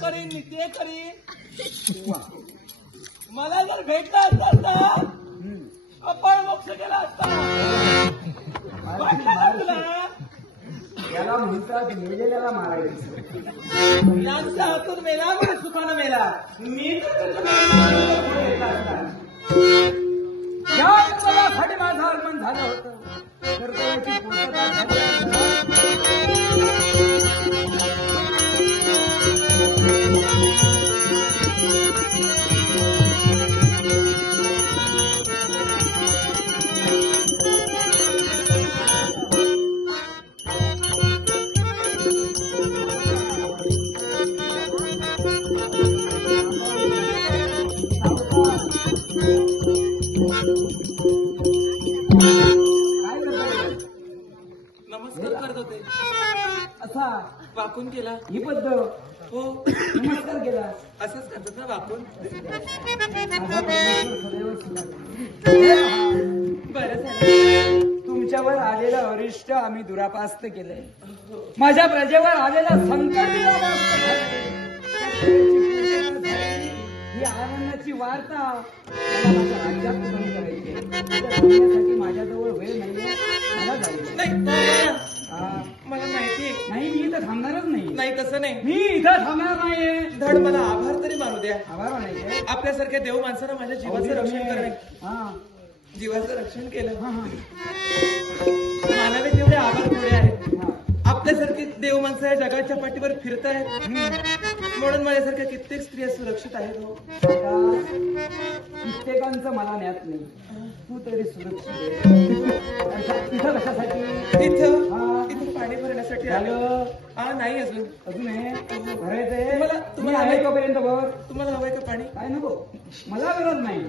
करीन मी ते करीन. मला जर भेटला असता तर कपाळ मोक्ष केला असता. वाटलं ना तुला? याला म्हणतात मेलेल्याला मारायचं. यांच्या हातून मेला बरं सुखानं मेला. मी तर या जगासाठी माझं आगमन झालं होतं. कर्तव्याची पूर्तता झाली. नमस्कार करत होते. असा वाकून केला. ही पद्धत. हो नमस्कार केला. असंच करतात ना वाकून. माझा परमेश्वर सदैव सुखात. बरं झालं. तुमच्यावर आलेलं अरिष्ट आम्ही दुरापास्त केलंय. माझ्या प्रजेवर आलेलं संकट दुरापास्त झालंय. ही आनंदाची वार्ता मला माझ्या राज्यात पूर्ण करायची आहे. सांगण्यासाठी माझ्याजवळ वेळ नाहीये. मला जायचं नाही. मला माहिती नाही. मी इथं थांबणारच नाही. नाही. तसं नाही. मी इथं थांबणार नाहीये. धड मला आभार तरी मानू द्या. आभार म्हणायचे. आपल्यासारख्या देव माणसानं माझ्या जीवाचं रक्षण करणे. जीवाचं रक्षण केलं. मानावे तेवढे आभार थोडे आहेत. आपल्यासारखे देव माणसं या जगाच्या पाठीवर फिरतायत म्हणून माझ्यासारख्या कित्येक स्त्रिया सुरक्षित आहेत. हो कित्येकांचं मला ज्ञात नाही. तू तरी सुरक्षित आहे. तिथं कशासाठी? इथं पाणी भरण्यासाठी आलं. नाही अजून हे भरायचंय. तुम्हाला आहे तोपर्यंत भर. तुम्हाला हवंय का पाणी? काय नको. मला गरज नाही.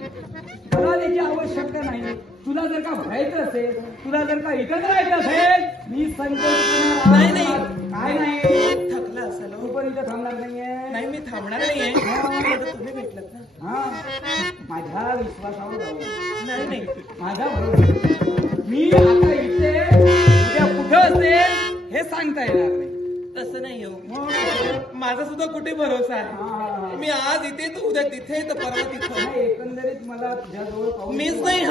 मला त्याची आवश्यकता नाही. तुला जर का भरायचं असेल, तुला जर का इथं राहायचं असेल, मी संकल्प नाही. काय नाही. थकला असाल. तू पण इथं थांबणार नाहीये. नाही मी थांबणार नाहीये. तुम्ही भेटलात ना. माझ्या विश्वासावर जाऊ. नाही. माझा भरोसा. मी आता इथे उद्या कुठं असेल हे सांगता येणार नाही. तसं नाही हो. माझा सुद्धा कुठे भरोसा आहे. मी आज इथे तर उद्या तिथे तर परवा तिथं. एकंदरीत मला तुझ्याजवळ पाहून मीच नाही.